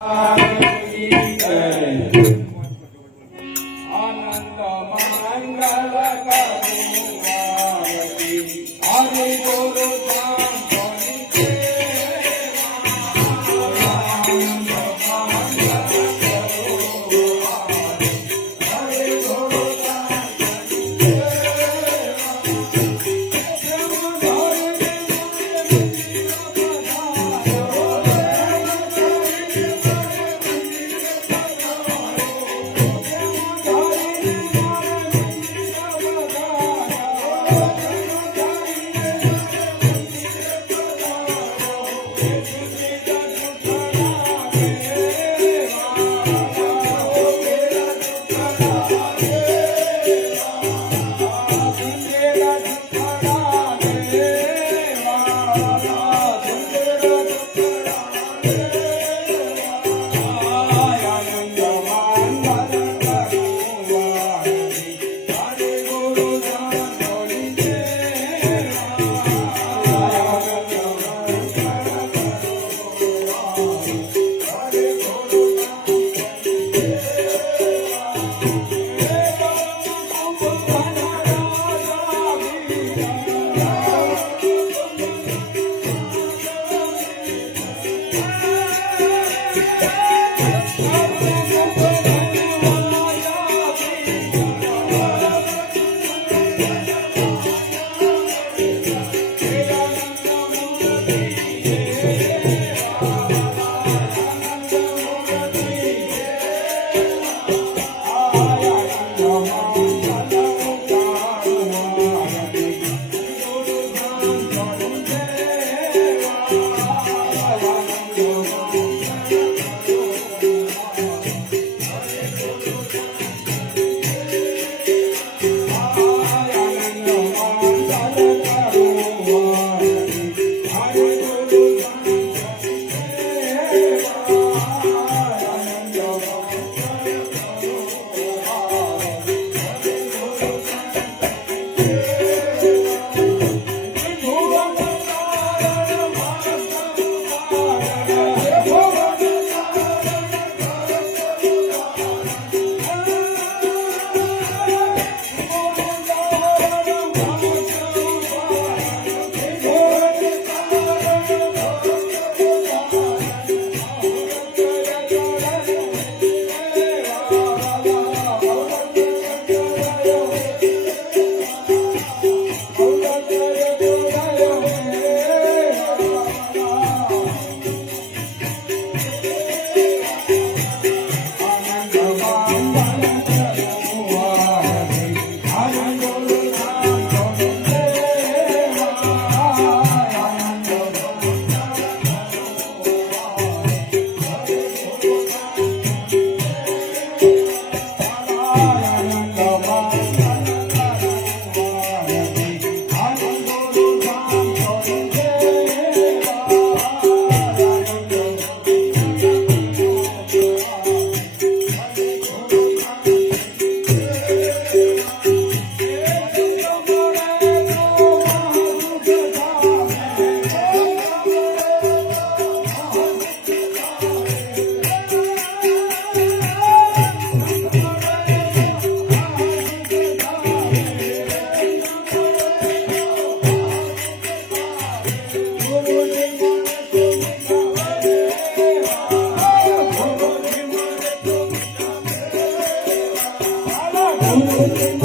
I. Thank you.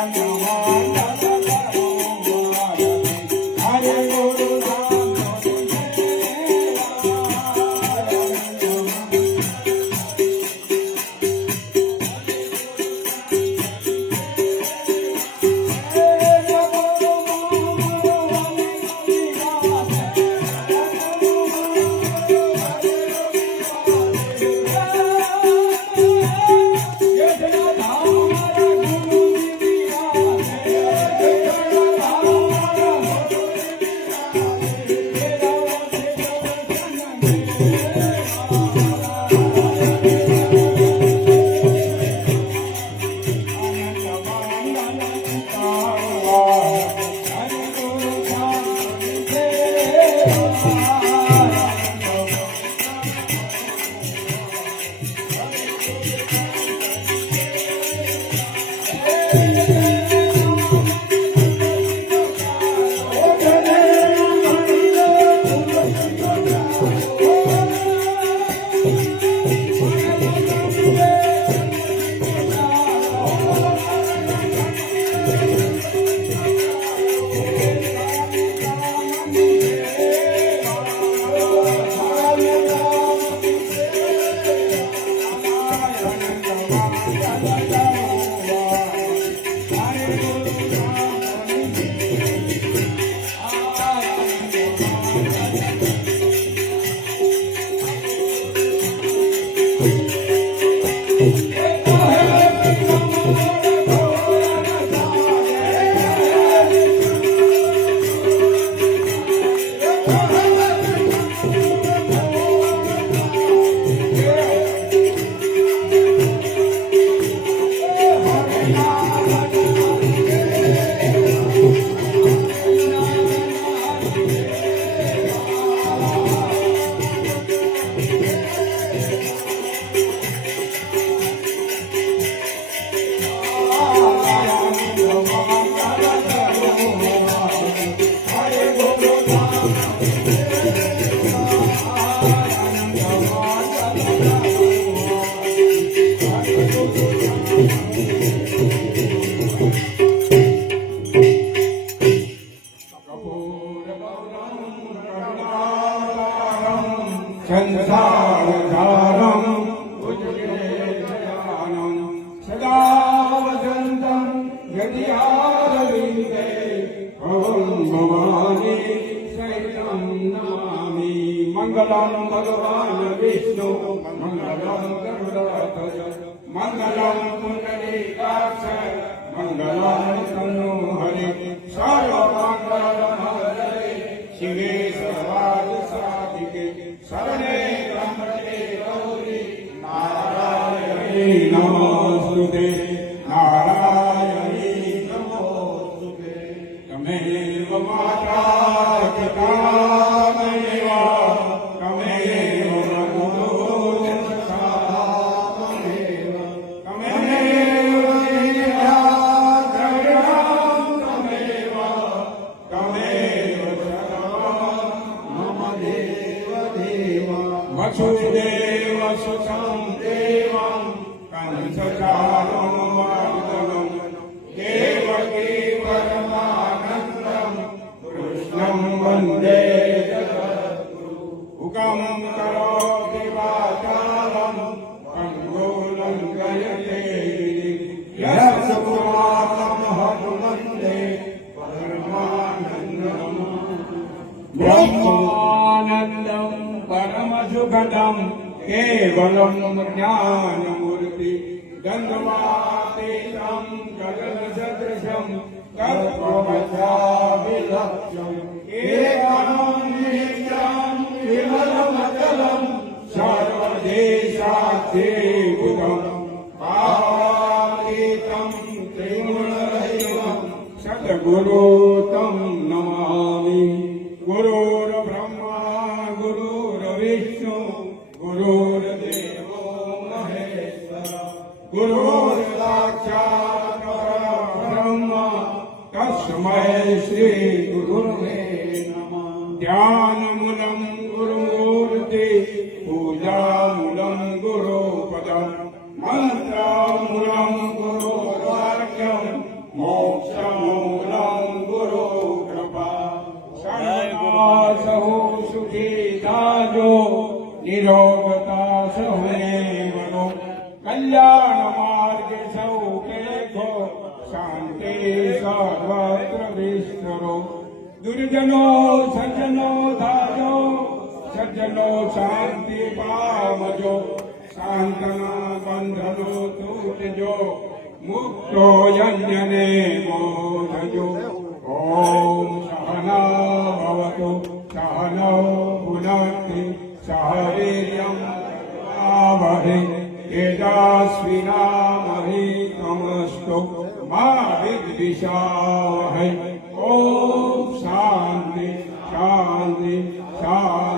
Shalom. Amém. संसारधारम् उज्ज्वलयानम् सदा वसन्तम् गतियारविन्दे भवम् भवानि सैतम् नमामि मङ्गलम् भगवान् विष्णु मङ्गलम् गरुडापय मङ्गल દ્રવ્યમ તમેવ તમેવ સર્વં મમ દેવ દેવ વસુદેવ સુખમ દેવં કંસચારમ વાર્દવમ દેવકી પરમાનંદમ कीर्ति गन्धवातीतं गगनसदृशं तत्त्वमधाविलक्षम् एवं नित्यं विमलमचलं सर्वदेशाध्येभुतम् पावातीतं त्रिगुणरहितं सद्गुरु நம ஸ்ரீ குருவே நம தியானமுலம் குருமூர்த்தி பூஜாமுலம் குரு பதம் மந்திரமுலம் குரு வாக்கியம் மோட்சமூலம் குரு கிருபா சோ சுகி தாஜோ નિરોગતા સૌને મનો કલ્યાણ માર્ગ સૌ કે ખો શાંત सर्वत्र विष्णुरो दुर्जनो, सज्जनो, धाजो, सज्जनो शांति पामजो शांतना बंधनो तूटजो मुक्तो यंजने मोधजो ओम सहना भवतु, सहनो पुनक्ति सहवीर्यं आवहे तेजस्विनामहि तमस्तु मा विद् મા વિદ્વિષાવહે ઓમ શાંતિ શાંતિ શાંતિ